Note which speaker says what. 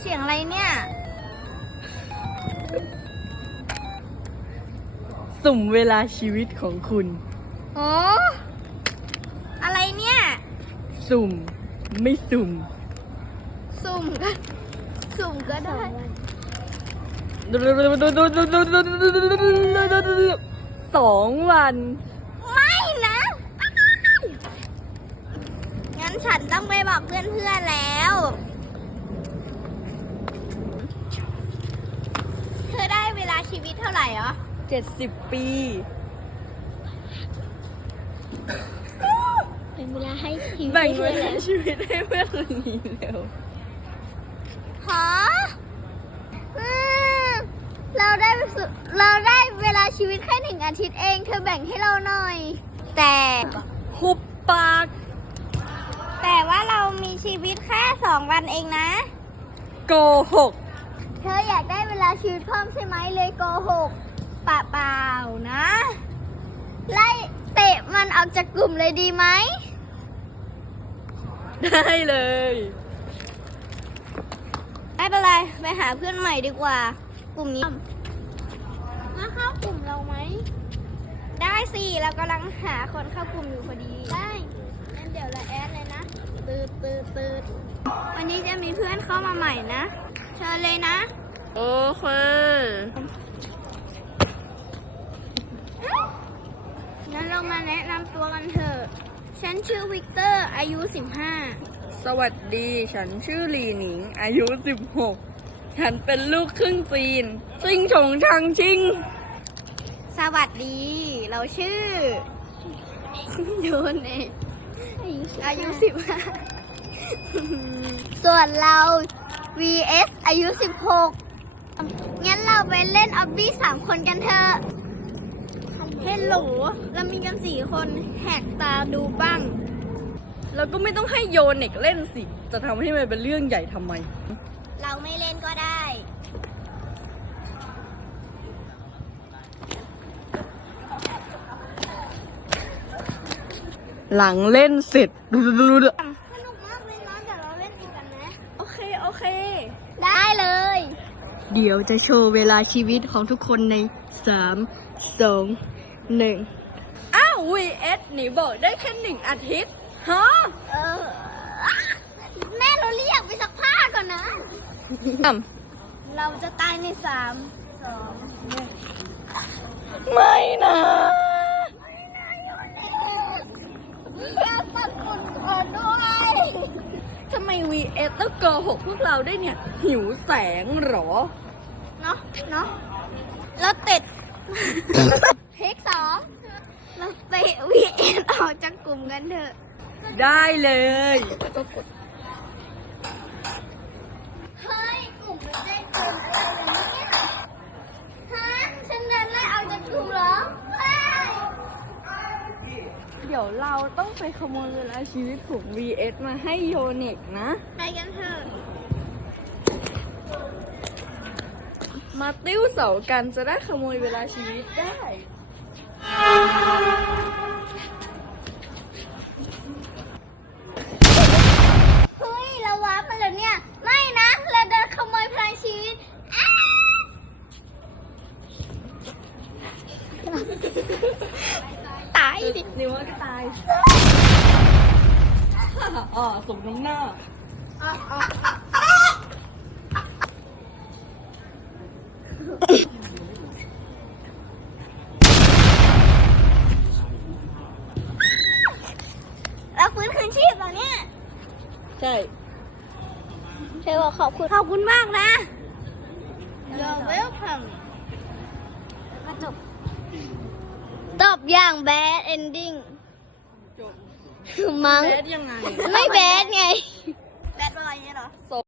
Speaker 1: สียงอะไรเนี่ย
Speaker 2: สุ่มเวลาชีวิตของคุณ
Speaker 1: โอ้อะไรเนี่ย
Speaker 2: สุ่มไม่สุ่ม
Speaker 1: สุ่มก็สุ่มก็ได้
Speaker 2: 2 วัน
Speaker 1: ไม่นะ งั้นฉันต้องไปบอกเพื่อนๆแล้ว เธอได้เวลาชีวิตเท่าไหร่เหรอ
Speaker 2: 70 ปี
Speaker 1: เป็นเวลาให้ชีวิต
Speaker 2: แบ่งเวลาชีวิตให้เพื่อนคนนี้แล้ว
Speaker 1: ฮะอืมเราได้เวลาชีวิตแค่1 อาทิตย์เอง เธอแบ่งให้เราหน่อย แต่
Speaker 2: หุบปาก
Speaker 1: ว่าเรามีชีวิตแค่2 วันเองนะ
Speaker 2: โกหก
Speaker 1: เธออยากได้เวลาชีวิตเพิ่มใช่ไหมเลยโกหกเปล่าๆนะ ไล่เตะมันออกจากกลุ่มเลยดีไหม
Speaker 2: ได้เลย
Speaker 1: ไม่เป็นไร ไปหาเพื่อนใหม่ดีกว่า กลุ่มนี้มาเข้ากลุ่มเราไหม ได้สิเรากำลังหาคนเข้ากลุ่มอยู่พอดี ได้งั้นเดี๋ยวเราแอดเลยนะตืดวันนี้จะมีเพื่อนเข้ามาใหม่นะ เชิญเลยนะ
Speaker 2: โอเค
Speaker 1: งั้นเรามาแนะนำตัวกันเถอะ ฉันชื่อวิกเตอร์ อายุ 15
Speaker 2: สวัสดี ฉันชื่อหลีหนิง อายุ 16 ฉันเป็นลูกครึ่งจีนซิงฉงชังชิง
Speaker 1: สวัสดี เราชื่อ โยนเองอายุ 15 ส่วนเรา vs อายุ 16 งั้นเราไปเล่นออบบี้3 คนกันเถอะเฮลโหลเรามีกัน4 คนแหกตาดูบ้าง
Speaker 2: แล้วก็ไม่ต้องให้โยเน็กเล่นสิ จะทำให้มันเป็นเรื่องใหญ่ทำไม
Speaker 1: เราไม่เล่นก็ได้
Speaker 2: หลังเล่นเสร็จ
Speaker 1: สนุกมากเลยนะเดี๋ยวเราเล่นอีกกันนะ
Speaker 2: โอเค
Speaker 1: ได้เลย
Speaker 2: เดี๋ยวจะโชว์เวลาชีวิตของทุกคนใน 3 2 1 อ้าว vs หนีบอกได้แค่1 อาทิตย์ ฮะ
Speaker 1: แม่เราเรียกไปซักผ้าก่อนนะ เราจะตายใน 3 2
Speaker 2: ไม่นะ
Speaker 1: อย่าตัดคนก่อนด้วย
Speaker 2: ทำไม vs ต้องโกหกพวกเราได้เนี่ย หิวแสงเหรอ
Speaker 1: เนาะแล้วติด เทค 2 เราเตะวีเอ็นออกจากกลุ่มกันเถอะ
Speaker 2: ได้เลย
Speaker 1: เฮ้ย กลุ่มมันได้กลุ่มอะไรเนี่ยฮะฉันเดินไล่ออกจากกลุ่มเหรอเฮ้ย
Speaker 2: เดี๋ยวเราต้องไปขโมยเวลาชีวิตของ vs มาให้โยเน็กนะ
Speaker 1: ไปกันเถอะ
Speaker 2: มาติ้วเสากันจะได้ขโมยเวลาชีวิตได้
Speaker 1: เฮ้ย เราวาร์ปมาแล้วเนี่ย ไม่นะ เราเดินขโมยพลังชีวิตอ้า ตายดิ
Speaker 2: นี่ว่าตาย อ๋อสมน้ำหน้า
Speaker 1: เราฟื้นคืนชีพเหรอเนี่ย
Speaker 2: ใช่
Speaker 1: เธอบอกขอบคุณมากนะ You're welcome ก็จบอย่าง bad ending
Speaker 2: จบ
Speaker 1: มั้ง
Speaker 2: แบดยังไง
Speaker 1: ไม่แบดไง